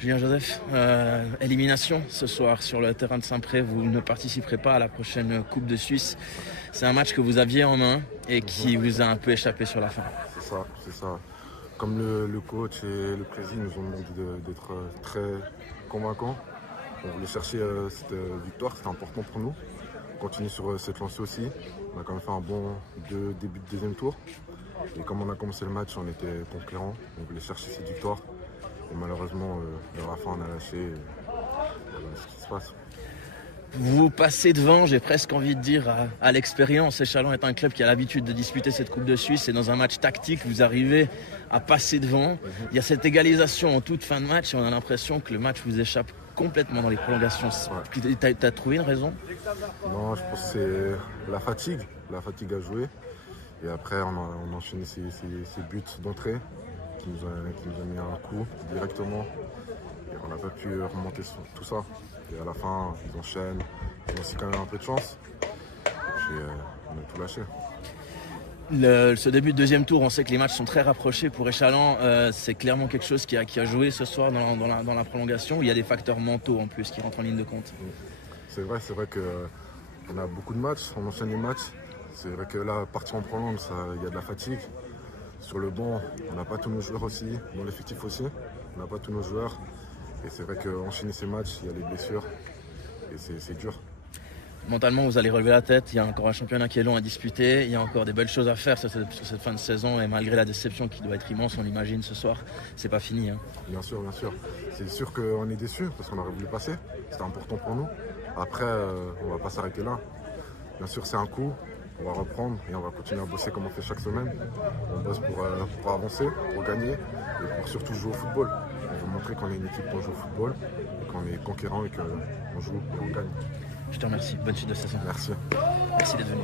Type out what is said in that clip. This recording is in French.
Julien Joseph, élimination ce soir sur le terrain de Saint-Pré. Vous ne participerez pas à la prochaine Coupe de Suisse. C'est un match que vous aviez en main et qui vous a un peu échappé sur la fin. C'est ça. Comme le coach et le président nous ont demandé d'être très convaincants, on voulait chercher cette victoire, c'était important pour nous. On continue sur cette lancée aussi. On a quand même fait un bon début de deuxième tour. Et comme on a commencé le match, on était conquérants. On voulait chercher cette victoire. Et malheureusement, vers la fin, on a lâché. Voilà ce qui se passe. Vous passez devant, j'ai presque envie de dire, à l'expérience. Échallens est un club qui a l'habitude de disputer cette Coupe de Suisse. Et dans un match tactique, vous arrivez à passer devant. Il y a cette égalisation en toute fin de match et on a l'impression que le match vous échappe complètement dans les prolongations. Ouais. T'as trouvé une raison? Non, je pense que c'est la fatigue à jouer. Et après, on a enchaîné ces buts d'entrée qui nous a mis un coup directement. Et on n'a pas pu remonter sur tout ça. Et à la fin, ils enchaînent. Ils ont aussi quand même un peu de chance. Et puis, on a tout lâché. Ce début de deuxième tour, on sait que les matchs sont très rapprochés pour Échallens. C'est clairement quelque chose qui a joué ce soir dans la prolongation. Il y a des facteurs mentaux en plus qui rentrent en ligne de compte. C'est vrai qu'on a beaucoup de matchs, on enchaîne les matchs. C'est vrai que là, partir en prolonge, il y a de la fatigue. Sur le banc, on n'a pas tous nos joueurs aussi, dans l'effectif aussi, on n'a pas tous nos joueurs. Et c'est vrai qu'enchaîner ces matchs, il y a des blessures et c'est dur. Mentalement, vous allez relever la tête, il y a encore un championnat qui est long à disputer, il y a encore des belles choses à faire sur cette fin de saison et malgré la déception qui doit être immense, on l'imagine ce soir, c'est pas fini. Hein. Bien sûr. C'est sûr qu'on est déçus parce qu'on aurait voulu passer, c'était important pour nous. Après, on va pas s'arrêter là. Bien sûr, c'est un coup. On va reprendre et on va continuer à bosser comme on fait chaque semaine. On bosse pour avancer, pour gagner et pour surtout jouer au football. On veut montrer qu'on est une équipe qui joue au football et qu'on est conquérant et qu'on joue et on gagne. Je te remercie. Bonne suite de saison. Merci. Merci d'être venu.